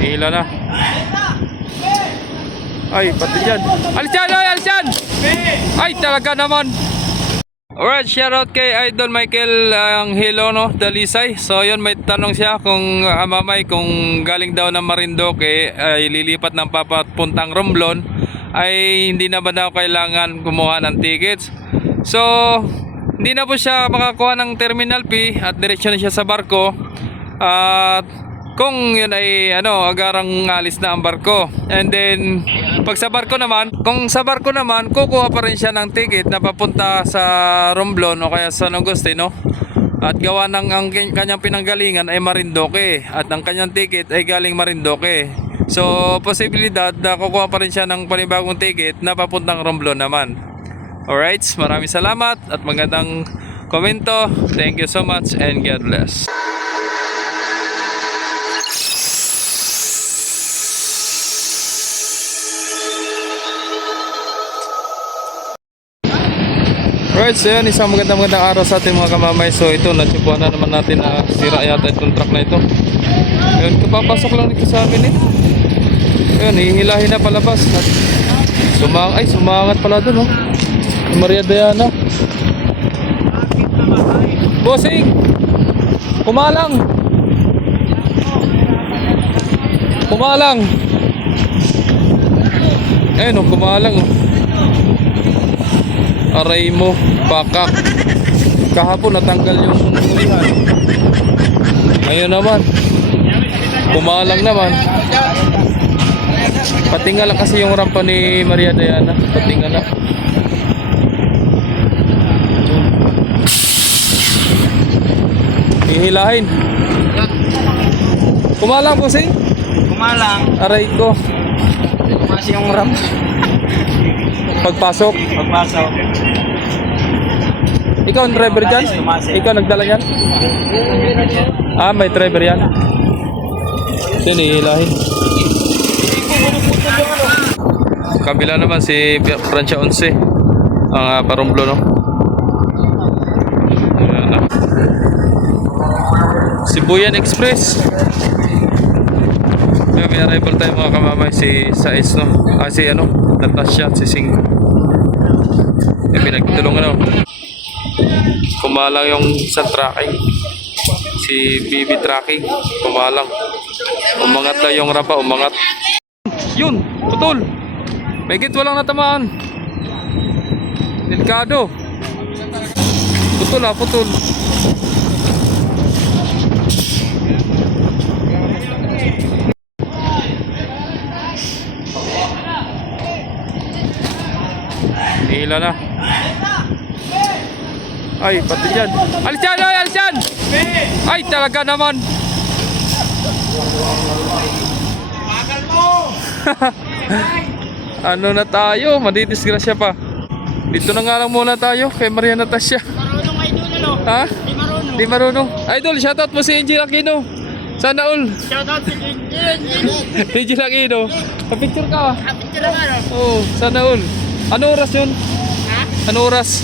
Hila na. Ay, pati dyan. Alis dyan! Ay, alis dyan! Ay, talaga naman. Alright, shoutout kay Idol Michael ang Hilo, no, Dalisay. So yun, may tanong siya kung mamay kung galing daw ng Marinduque ay lilipat ng papuntang Romblon ay hindi na ba daw kailangan kumuha ng tickets. So hindi na po siya makakuha ng terminal fee at diretso na siya sa barko. At kung yun ay agarang alis na ang barko. And then pag sa barko naman, kung sa barko naman, kukuha pa rin siya ng ticket na papunta sa Romblon o kaya sa San Agustin, no? At gawa ng ang kanyang pinanggalingan ay Marinduque at ang kanyang ticket ay galing Marinduque. So posibilidad na kukuha pa rin siya ng panibagong ticket na papuntang Romblon naman. Alright, maraming salamat at magandang komento. Thank you so much and God bless. Alright, so yun, isang magandang araw sa ating mga kamamay. So ito, natsubuhan na naman natin na sira yata itong truck na ito. Yun, kapapasok lang dito sa amin eh. Yun, hihilahin na palabas. At sumangat pala dun, oh. Maria Diana. Bossing! Kumalang! Kumalang! Ayun, oh, kumalang, oh. Aray mo, bakak. Kahapon natanggal yung ulihan. Ngayon naman kumalang naman. Patingala kasi yung rampa ni Maria Diana. Patingala. Hihilahin. Kumalang po si? Kumalang. Aray ko. Tumas yung rampa. Pagpasok. Ikaw ang driver dyan? Ikaw nagdala yan? Ah, may driver yan. Yun, ihilahin. Kabila naman si Francia 11 ang Paromblo, no? Ayan na. Sibuyan Express. May arrival tayo mga kamamay. Si Sais, no? Si Natasha, si Sing. Pinagtulungan, no? Kumalang yung sa tracking. Si BB tracking. Kumalang. Umangat na yung rampa, umangat. Yun, putol. May git walang natamaan. Delikado. Putol, putol. Hila na. Ay, pati dyan. Alis dyan! Ay, alis dyan! Ay, talaga naman. Magal mo! Ano na tayo? Madidisgrasya pa. Dito na nga lang muna tayo kay Maria Natasha. Marunong idol, ano? Ha? Di marunong. Di marunong. Idol, shoutout mo si Angel Aquino. Sana all. Shoutout si Jinjin. Angel Aquino. Kapicture ka. Kapit ka lang, ano? Oo, sana all. Ano oras yun? Ha? Ano oras?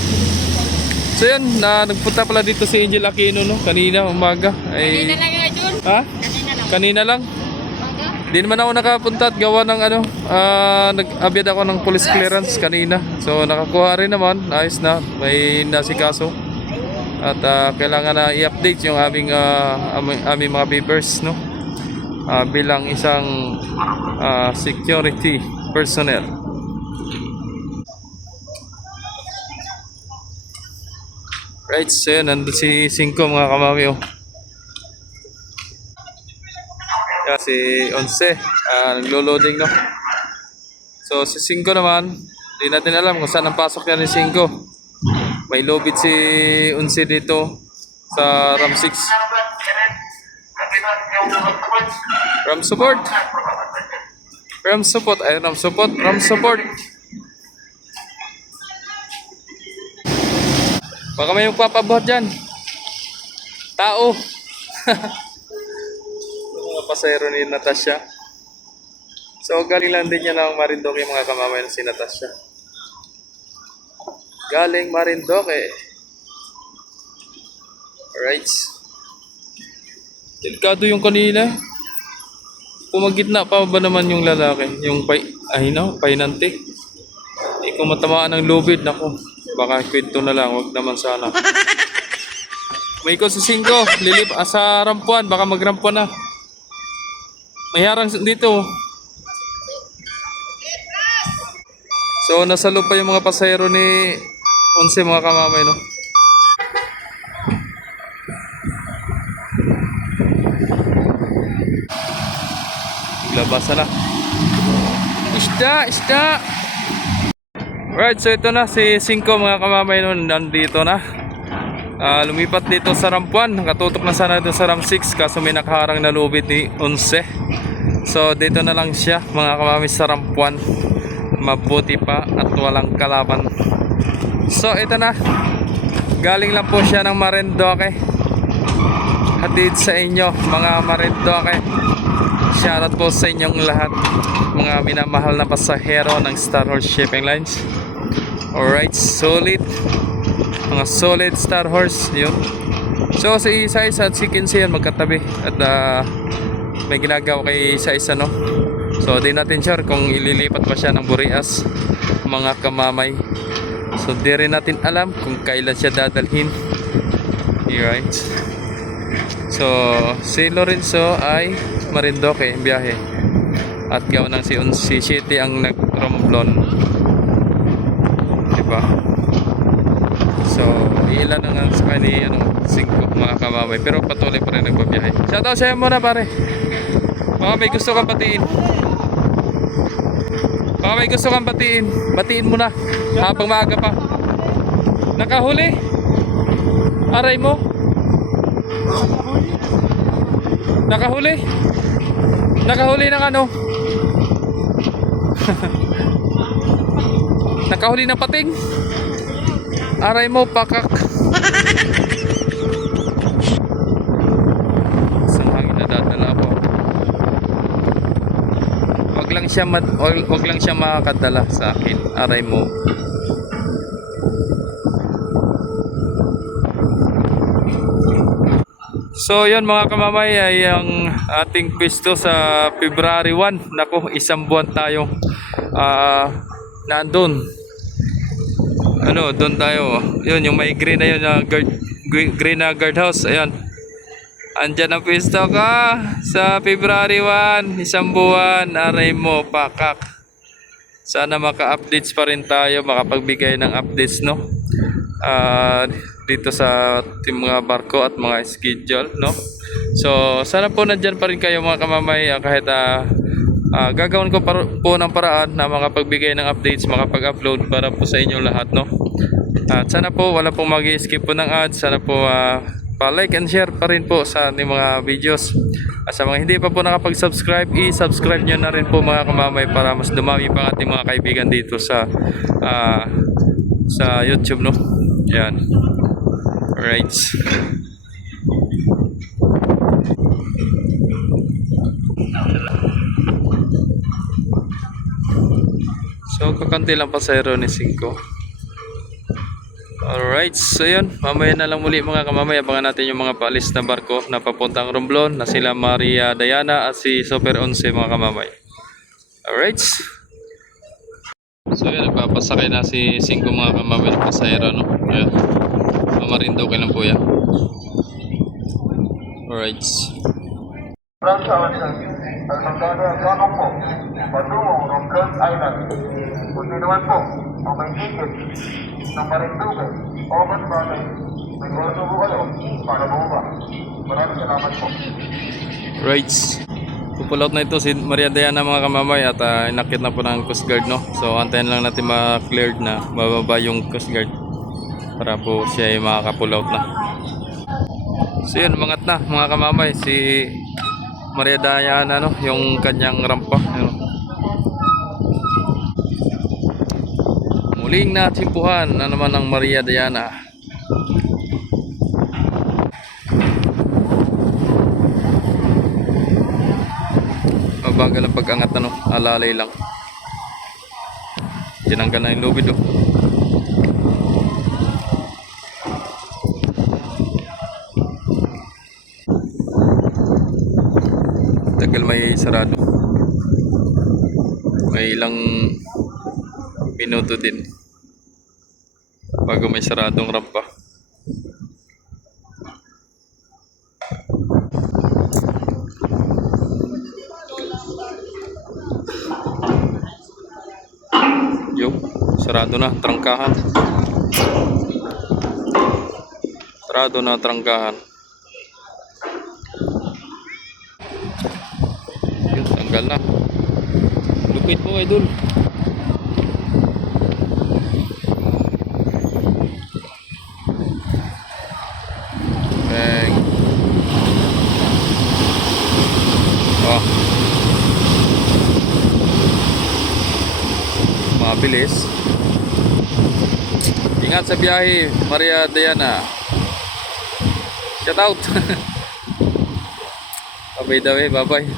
So yan, nagpunta pala dito si Angel Aquino, no? Kanina, umaga. Kanina lang yung idol. Ha? Kanina lang. Kanina lang. Di naman ako nakapunta at gawa ng nag-abyad ako ng police clearance kanina. So nakakuha rin naman, ayos na, may nasikaso. At kailangan na i-update yung aming mga papers, no? Bilang isang security personnel. Right, so yun, nandun si Cinco mga kamami, oh. Si 11 naglo-loading, no? So si 5 naman, hindi natin alam kung saan ang pasok niya ni 5. May lobit si 11 dito sa RAM 6. RAM support. RAM support. Ay, RAM support. RAM support. Baka may magpapabuhat dyan. Tao. Mga pasayro ni Natasha. So galing lang din niya ng Marinduque mga kamamay na si Natasha. Galing Marinduque. Alright. Delikado yung kanina. pumagitna pa ba naman yung lalaki? Yung pahinante. Kung matamaan ng lubid, nako, baka kwento na lang, wag naman sana. May ikot sa 5, sa rampuan, baka magrampuan na. May harang dito. So, nasa loob pa yung mga pasahero ni 11 mga kamamay, no? Labasan na. Isda! Right, so ito na si 5 mga kamamay nun, nandito na. Lumipat dito sa rampuan, nakatutok na sana dito sa ram 6 kaso may nakaharang na lubid ni 11. So dito na lang siya mga kamamay sa rampuan. Mabuti pa at walang kalaban. So ito na. Galing lang po siya ng Marinduque. Hatid sa inyo mga Marinduque. Shoutout po sa inyong lahat, mga minamahal na pasahero ng Star Horse Shipping Lines. Alright, solid. Mga solid Star Horse, yun. So, si isa-isa at si Kinsey yan magkatabi. At may ginagawa kay isa-isa, no? So, di natin sure kung ililipat pa siya ng Burias, mga kamamay. So, di rin natin alam kung kailan siya dadalhin. Alright. So, si Lorenzo ay Marinduque biyahe. At gawa ng si City ang nag-romblon. Diba? So, ilan na nga sa kanya 5 mga kamamay. Pero patuloy pa rin nagbabiyahe. Shoutout sa'yo muna pare. Baka may gusto kang batiin. Batiin mo na. Habang maaga pa. Nakahuli? Aray mo? Nakahuli ng ano? Nakahuli ng pating? Aray mo, pakak. Isang hangin na dadala ako. Wag lang siya makakadala sa akin. Aray mo. So yun mga kamamay ay ang ating pwesto sa February 1. Nako, isang buwan tayo nandun. Doon tayo. Yun, yung may green na yun na green na guardhouse. Ayan. Andyan ang pwesto ka sa February 1. Isang buwan. Aray mo, pakak. Sana maka-updates pa rin tayo. Makapagbigay ng updates, no? Dito sa ating mga barko at mga schedule, no? So sana po nandyan pa rin kayo mga kamamay, kahit gagawin ko po ng paraan na makapagbigay ng updates, makapag-upload para po sa inyo lahat, no? At sana po wala pong mag-skip po ng ads. Sana po pa-like and share pa rin po sa ating mga videos. At sa mga hindi pa po nakapag-subscribe, i-subscribe nyo na rin po mga kamamay para mas dumami pa ating mga kaibigan dito sa YouTube, no? Yan. Alright. So, kakanti lang pasahero ni 5. Alright, so yun. Mamaya na lang muli mga kamamay. Abangan natin yung mga paalis na barko na papuntang Romblon na sila Maria Diana at si Super 11 mga kamamay. Alright. So yun, nagpapasakay na si 5 mga kamamay ng pasahero, no? Ayan. Marinduque lang po yan. Alright. Francia Avanzan, al mandado de Gano po, patungong Roncal Island. Kung naman po, ang may ticket ng Marinduque, Oman Bagay, may oras po kayo para bumaba. Maraming salamat po. Right. Pupull out na ito si Maria Diana mga kamamay at inakit na po ng Coast Guard, no? So antayin lang natin ma-cleared na bababa yung Coast Guard para po siya ay makaka-pull out na. So yun, mangat na mga kamamay si Maria Diana, no? Yung kanyang rampa, ano? Muling natimpuhan na naman ang Maria Diana. Mabagal ang pag-angat, ano? Alalay lang. Tinanggal na yung lubid, oh. matagal may sarado. May ilang minuto din bago may saradong rampa. Yung sarado na trangkahan. Sarado na trangkahan. Yun, tanggal na. Lupit mo, idol. Bang. Oh. Mabilis. Ingat sa biyahe, Maria Diana. Shout out. Bye daw eh, bye-bye.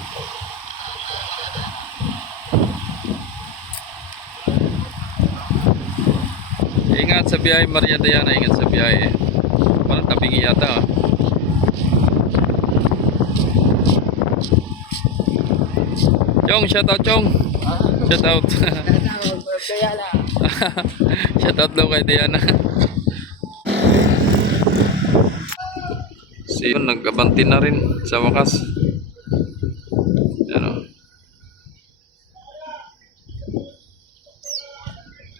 Ingat sa biyahe, Maria Diana, ingat sa biyahe. Parang tabingi yata ah. Chong, shout out Chong. Shout out. Shout out daw kay Diana. So yun, nag-abanti na rin sa wakas. Ano?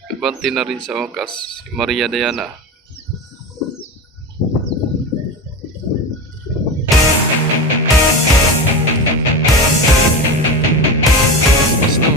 Nag-abanti na rin sa wakas si Maria Diana. Mas no.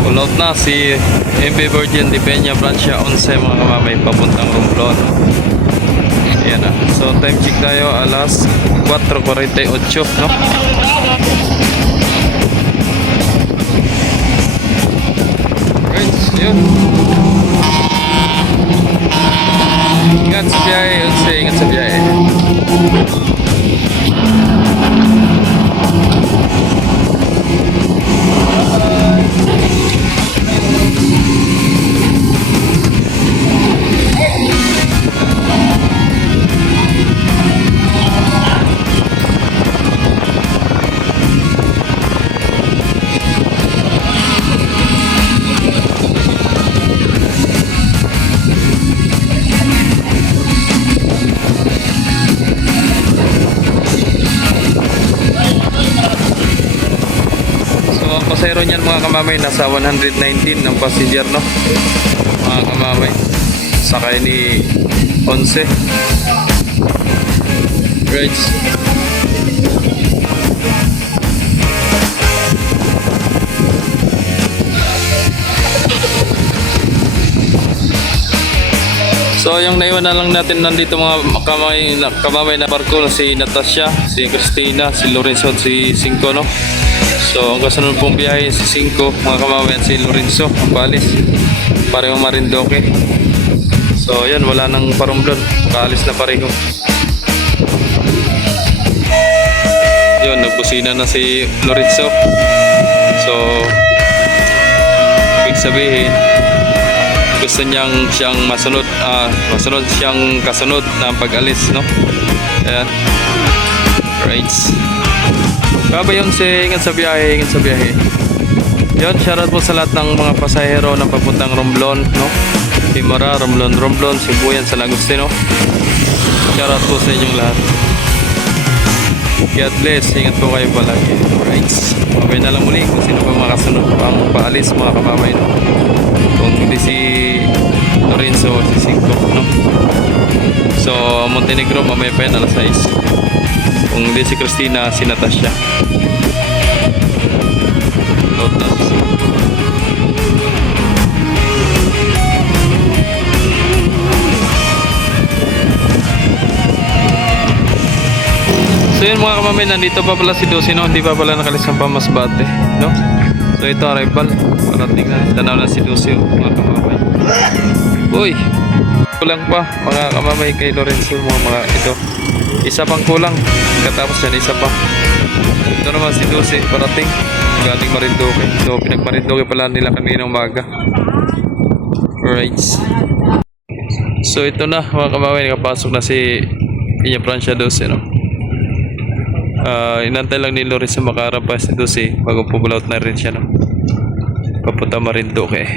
Pull out na si MV Virgin de Peña Francia 11 mga kamamay papuntang Romblon. Ayan na. So time check tayo alas 4:48 no? Right, yun. Ingat sa biyahe, 11, ingat sa biyahe. Ang pasahero niyan mga kamamay nasa 119 ng passenger no mga kamamay sakay ni 11 right. So yung naiwan na lang natin nandito mga kamamay na barko si Natasha, si Christina, si Lorenzo at si Cinco no. So ang kasunod pong biyahe si Cinco mga kamamay at si Lorenzo ang balis parehong Marindoque. So yan wala nang Paromblon, kaalis na pareho. Yun nagbusina na si Lorenzo. So ibig sabihin gusto siyang masunod siyang kasunod na pag-alis no. Ayan. Right. Baba yun si ingat sa biyahe, ingat sa biyahe. Yun, shoutout po sa lahat ng mga pasahero na papuntang Romblon no. Himara, Romblon, Sibuyan, San Agustino. Shoutout po sa inyong lahat. God bless, ingat po kayo palagi. Right. Mabay na lang muli kung sino pa makasunod ang paalis mga kamamay no. Kung hindi si Lorenzo, si Cinco no. So Montenegro mamaya pa yan alas 6. Kung hindi si Christina, si Natasha. Load na si Cinco. So yun mga kamamay, nandito pa pala si Dosi no. Hindi pa pala nakalis ng Pamasbate no. So ito arrival. Parating na. Tanaw na si Dosi mga kamamay. Uy! Kulang pa mga kamamay kay Lorenzo mga ito. Isa pang kulang. Katapos yan isa pa. Ito naman si Dulce parating. Galing Marinduque. So pinagmarinduque pala nila kanina umaga. Alright. So ito na mga kamamay. Nakapasok na si Inya Francia Dulce no. Inantay lang ni Lorenzo makaharap pa si Dulce bago pumulaut na rin siya no. Papunta Marinduque.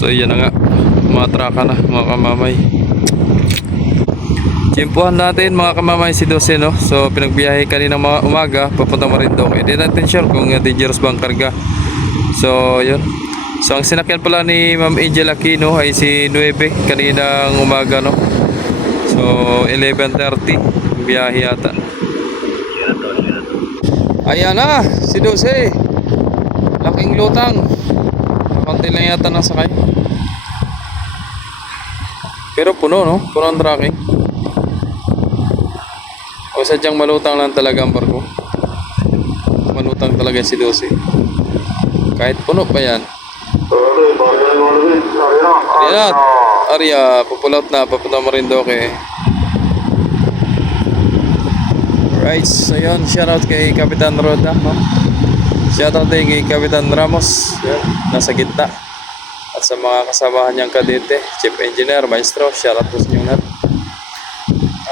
So yan na nga. Mga traka na mga kamamay. Tiyempuhan natin mga kamamay si Dulce no. So pinagbiyahe kanina mga umaga papunta Marinduque. Hindi natin sure kung dangerous bang karga. So yun. So ang sinakyan pala ni Ma'am Angel Aquino ay si 9 kaninang umaga no. So 11:30 biyahe yata. Ayan na si Dulce. Laking lutang. Konti lang yata nang sakay. Pero puno no? Puno ang tracking. O sadyang malutang lang talaga ang barko. Malutang talaga si Dulce. Kahit puno pa yan. Ayan. Arya, pupulaut na. Papunta Marinduque. Right. So yun, shoutout kay Kapitan Roda. No? Shoutout din kay Kapitan Ramos. Yan, nasa gitna. At sa mga kasamahan niyang kadete, Chief Engineer, Maestro, shoutout po sa inyo lahat.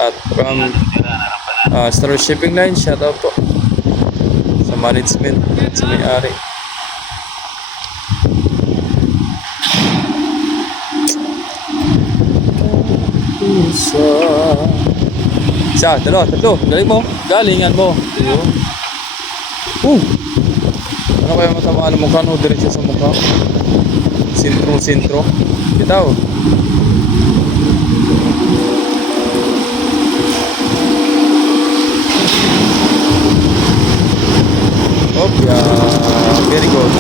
At from Star Shipping Line, shoutout po sa management at sa may-ari. Isa, tatlo, galing mo, galingan mo. Ano kaya masama ng mukha no? Diretso sa mukha. Sintro. Bitaw. Oh, yeah. Very good.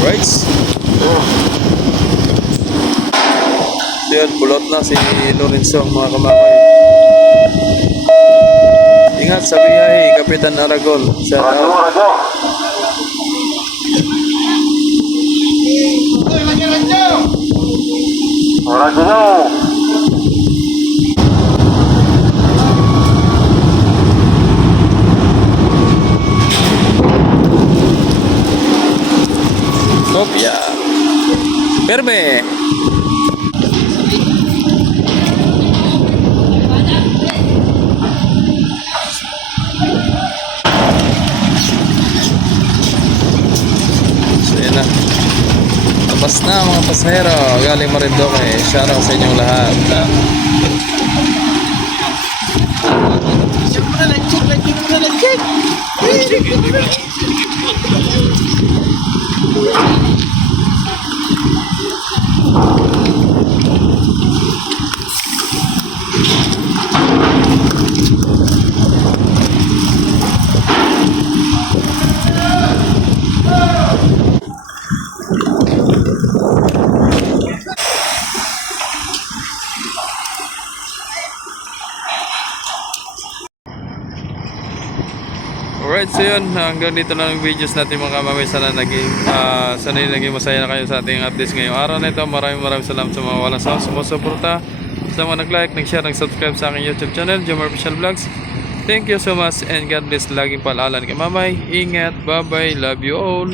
Right. Yan, bulot na si Lorenzo mga kamamay. Ingat sa biyahe, Kapitan Aragon. Shout out. Kopya. Perme. So yan na. Tapos na mga pasahero. Galing Marinduque. Shoutout sa inyong lahat. Alright, so yun, hanggang dito na ang videos natin mga kamamay. Sana naging masaya na kayo sa ating updates ngayong araw na ito. Maraming salamat sa mga walang sawang sumusuporta, sa mga nag-like, nag-share, nag-subscribe sa aking YouTube channel, Jomar Official Vlogs. Thank you so much and God bless. Laging paalala ni kamamay. Ingat, bye bye, love you all.